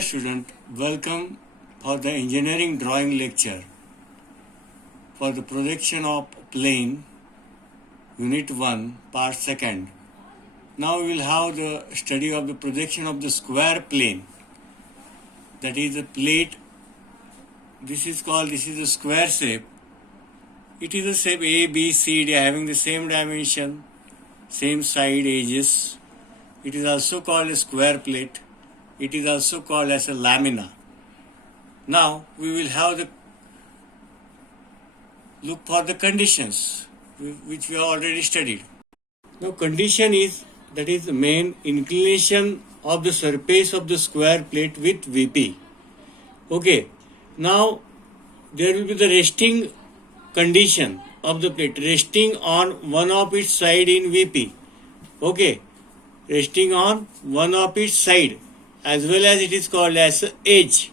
Student, welcome for the engineering drawing lecture for the projection of plane unit 1 part 2nd. Now we will have the study of the projection of the square plane, that is a plate. This is a square shape. It is a shape A, B, C, D having the same dimension, same side edges. It is also called a square plate. It is also called as a lamina. Now we will have the look for the conditions which we have already studied. Now condition is, that is the main inclination of the surface of the square plate with VP. Okay. Now there will be the resting condition of the plate, resting on one of its side in VP. Okay. Resting on one of its side, as well as it is called as edge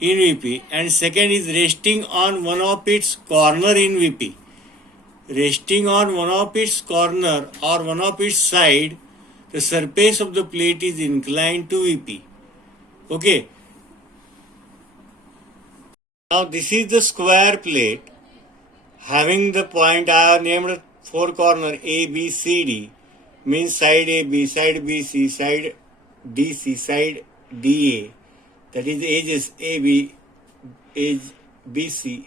in VP, and second is resting on one of its corner in VP. Resting on one of its corner or one of its side, the surface of the plate is inclined to VP. Okay. Now this is the square plate having the point I have named four corner A, B, C, D, means side A, B, side B, C, side DC, side DA, that is edges AB, edge BC,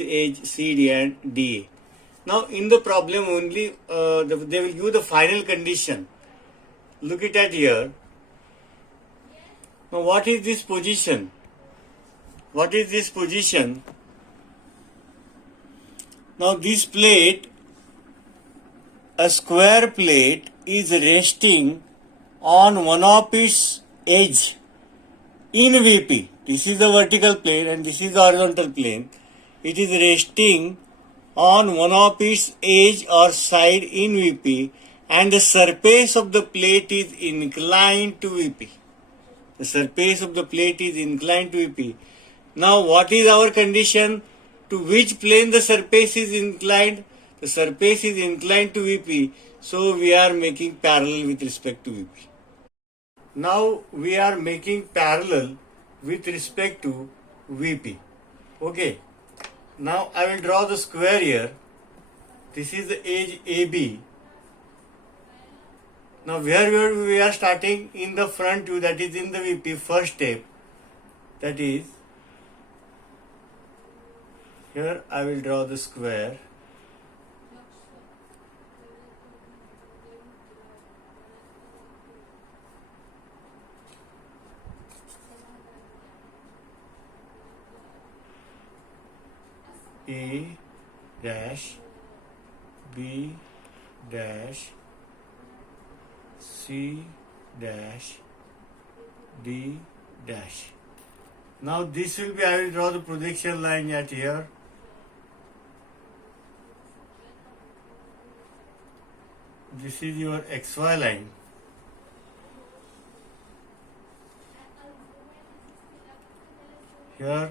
edge CD and DA. Now in the problem only they will give the final condition. Look at here. Now what is this position? What is this position? Now this plate, a square plate, is resting on one of its edge in VP. This is the vertical plane and this is the horizontal plane. It is resting on one of its edge or side in VP, and the surface of the plate is inclined to VP. The surface of the plate is inclined to VP. Now what is our condition? To which plane the surface is inclined? The surface is inclined to VP, so we are making parallel with respect to VP. Now we are making parallel with respect to VP. Okay. Now I will draw the square here. This is the edge AB. Now where we are starting? In the front view, that is in the VP, first step. That is, here I will draw the square. A dash, B dash, C dash, D dash. Now this will be, I will draw the projection line at here. This is your XY line. Here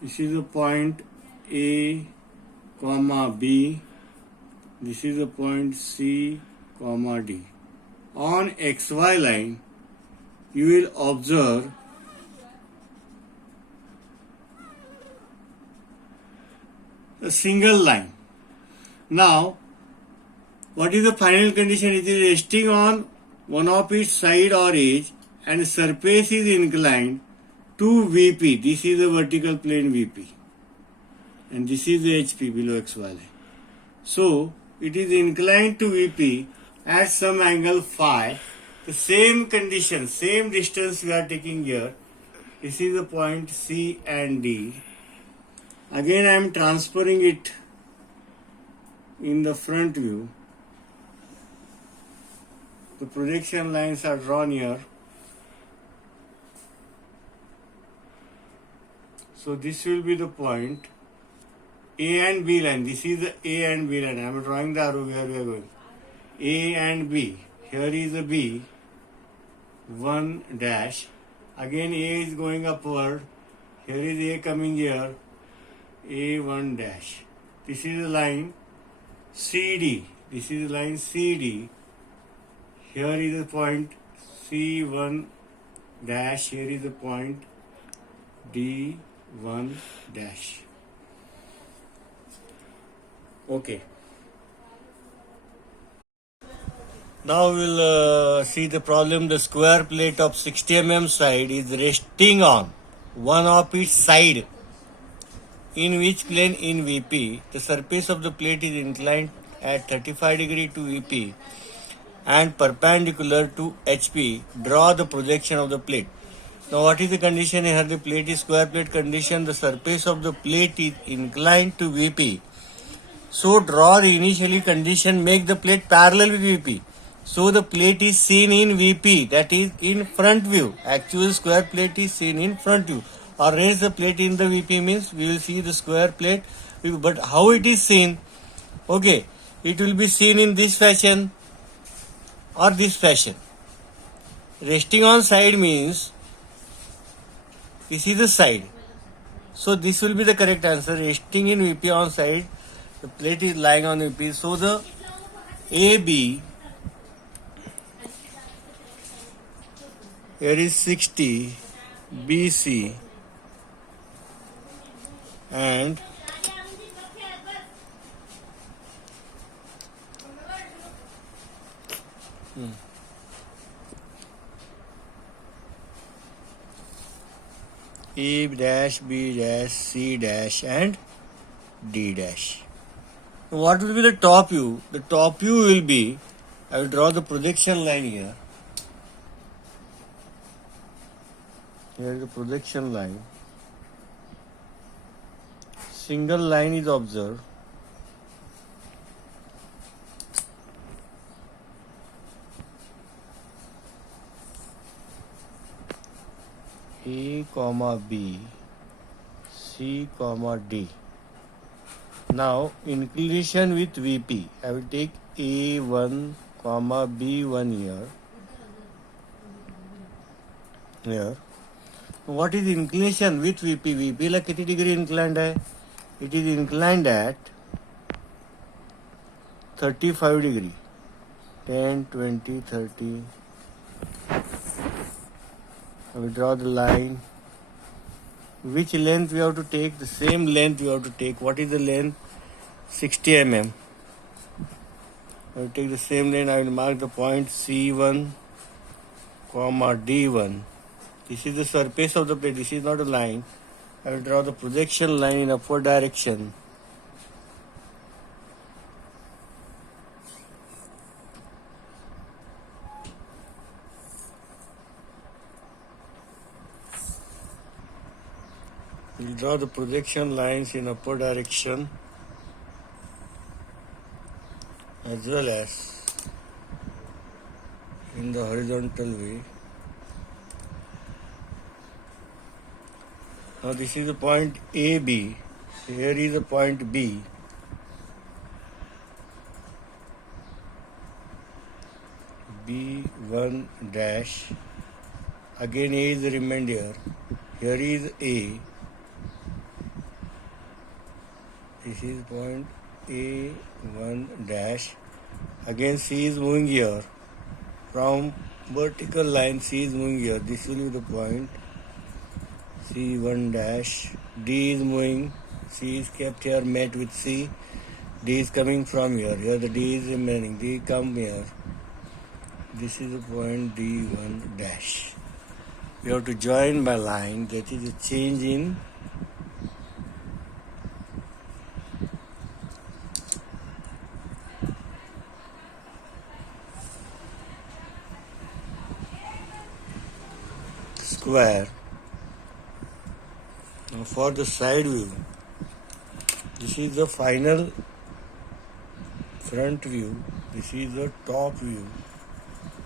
this is the point A, comma B. This is the point C, comma D. On XY line, you will observe a single line. Now, what is the final condition? It is resting on one of its side or edge, and surface is inclined to VP. This is the vertical plane VP, and this is the HP below XY line. So it is inclined to VP at some angle phi. The same condition, same distance we are taking here. This is the point C and D. Again I am transferring it in the front view. The projection lines are drawn here. So this will be the point A and B line. This is the A and B line. I am drawing the arrow where we are going. A and B. Here is the B. 1 dash. Again A is going upward. Here is A coming here. A1 dash. This is the line CD. This is line CD. Here is the point C1 dash. Here is the point D1 dash. Okay. Now we'll see the problem. The square plate of 60 mm side is resting on one of its side. In which plane in VP, the surface of the plate is inclined at 35 degree to VP and perpendicular to HP. Draw the projection of the plate. Now what is the condition here? The plate is square plate condition. The surface of the plate is inclined to VP. So draw the initially condition, make the plate parallel with VP. So the plate is seen in VP, that is in front view. Actual square plate is seen in front view. Or raise the plate in the VP means we will see the square plate. But how it is seen? Okay, it will be seen in this fashion or this fashion. Resting on side means this is the side. So this will be the correct answer. Resting in VP on side, the plate is lying on VP. So the AB, here is 60, BC and A dash, B dash, C dash and D dash. What will be the top view? The top view will be, I will draw the projection line here. Here is the projection line. Single line is observed. A comma B, C comma D. Now inclination with VP. I will take A1 comma B1 here. What is inclination with VP? VP ला किती degree inclined है? It is inclined at 35 degree. 10, 20, 30. I will draw the line. Which length we have to take? The same length we have to take. What is the length? 60 mm. I will take the same length. I will mark the point C1, comma D1. This is the surface of the plate. This is not a line. I will draw the projection line in upward direction. We will draw the projection lines in upward direction as well as in the horizontal way. Now this is the point AB. Here is the point B. B1 dash. Again A is the remainder. Here is A. This is point A1 dash. Again C is moving here. From vertical line C is moving here. This will be the point C1 dash. D is moving. C is kept here, met with C. D is coming from here. Here the D is remaining. D come here. This is the point D1 dash. We have to join by line. That is a change in square. Now for the side view, this is the final front view, this is the top view,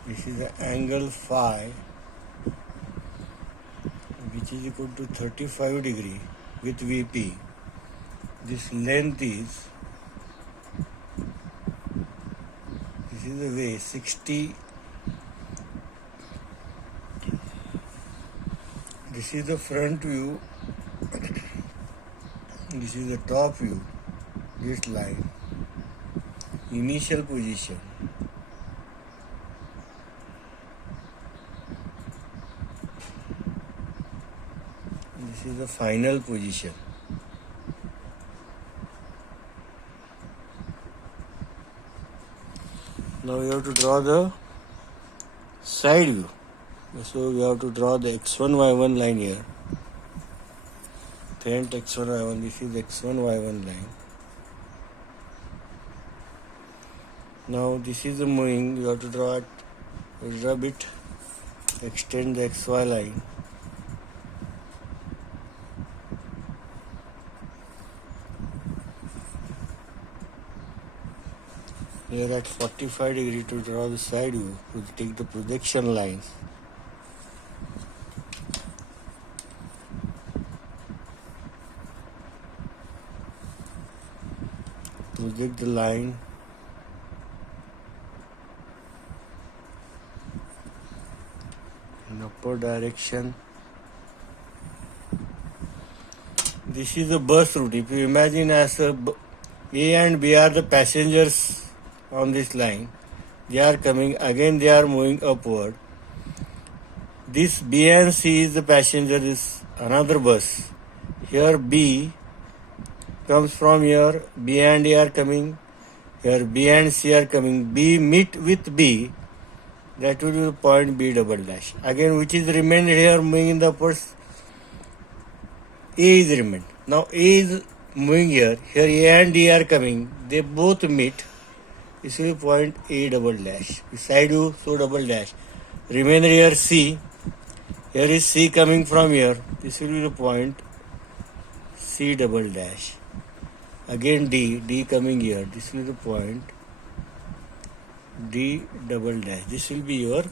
this is the angle phi, which is equal to 35 degree with VP. This length is, this is the way 60. This is the front view, this is the top view, this line. initial position. This is the final position. Now we have to draw the side view. So we have to draw the x1 y1 line here. Paint x1 y1. This is x1 y1 line. Now this is the moving. You have to draw it a little bit. Extend the xy line. Here at 45 degree to draw the side view, we take the projection lines. Project the line in upward direction. This is the bus route. If you imagine as A and B are the passengers on this line, they are coming, again they are moving upward. This B and C is the passenger, is another bus. Here B comes from here, B and A are coming, here B and C are coming, B meet with B, that will be the point B double dash. Again, which is remained here moving in the upwards? A is remained. Now A is moving here, here A and D are coming, they both meet. This will be point A double dash. Beside you, so double dash. Remainder here C. Here is C coming from here. This will be the point C double dash. Again D. D coming here. This will be the point D double dash. This will be your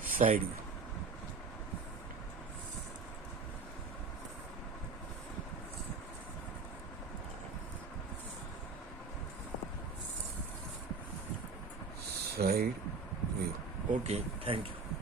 side view. Side view. Okay, thank you.